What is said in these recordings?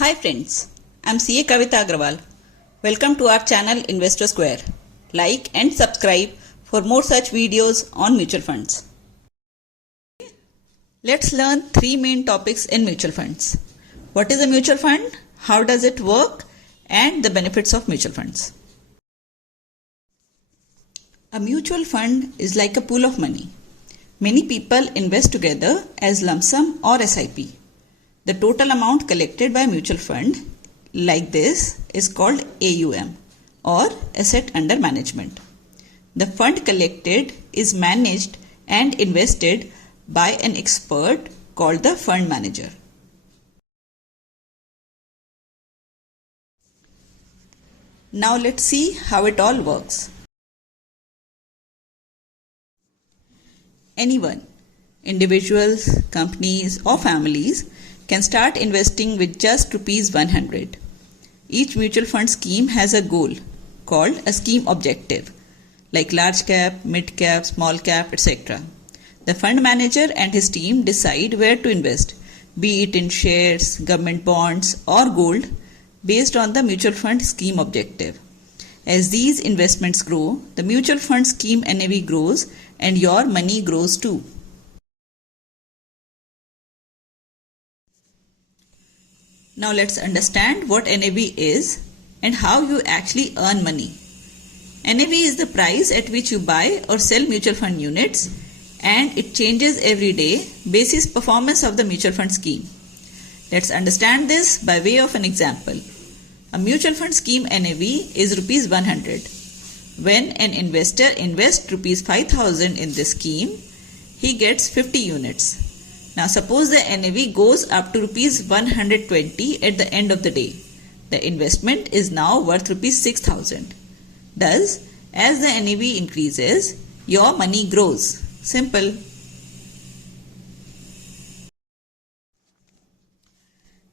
Hi friends, I'm CA Kavita. Welcome to our channel Investor Square. Like and subscribe for more such videos on mutual funds. Let's learn three main topics in mutual funds. What is a mutual fund? How does it work? And the benefits of mutual funds. A mutual fund is like a pool of money. Many people invest together as lump sum or SIP. The total amount collected by a mutual fund like this is called AUM or Asset Under Management. The fund collected is managed and invested by an expert called the fund manager. Now let's see how it all works. Anyone, individuals, companies or families can start investing with just Rs 100. Each mutual fund scheme has a goal called a scheme objective like large cap, mid cap, small cap, etc. The fund manager and his team decide where to invest, be it in shares, government bonds or gold based on the mutual fund scheme objective. As these investments grow, the mutual fund scheme NAV grows and your money grows too. Now let's understand what NAV is and how you actually earn money. NAV is the price at which you buy or sell mutual fund units, and it changes every day basis performance of the mutual fund scheme. Let's understand this by way of an example. A mutual fund scheme NAV is Rs 100. When an investor invests Rs 5,000 in this scheme, he gets 50 units. Now suppose the NAV goes up to Rs 120 at the end of the day. The investment is now worth Rs 6,000. Thus, as the NAV increases, your money grows. Simple.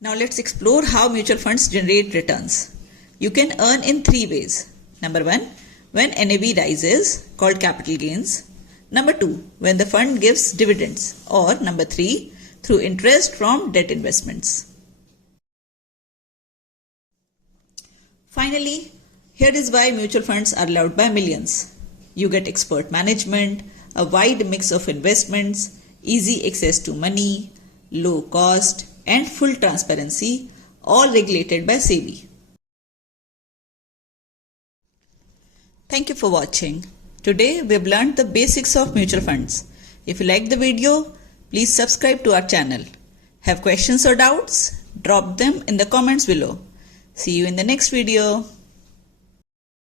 Now let's explore how mutual funds generate returns. You can earn in three ways. Number one, when NAV rises, called capital gains. Number two, when the fund gives dividends. Or number three, through interest from debt investments. Finally, here is why mutual funds are loved by millions. You get expert management, a wide mix of investments, easy access to money, low cost, and full transparency, all regulated by SEBI. Thank you for watching. Today we have learned the basics of mutual funds. If you like the video, please subscribe to our channel. Have questions or doubts? Drop them in the comments below. See you in the next video.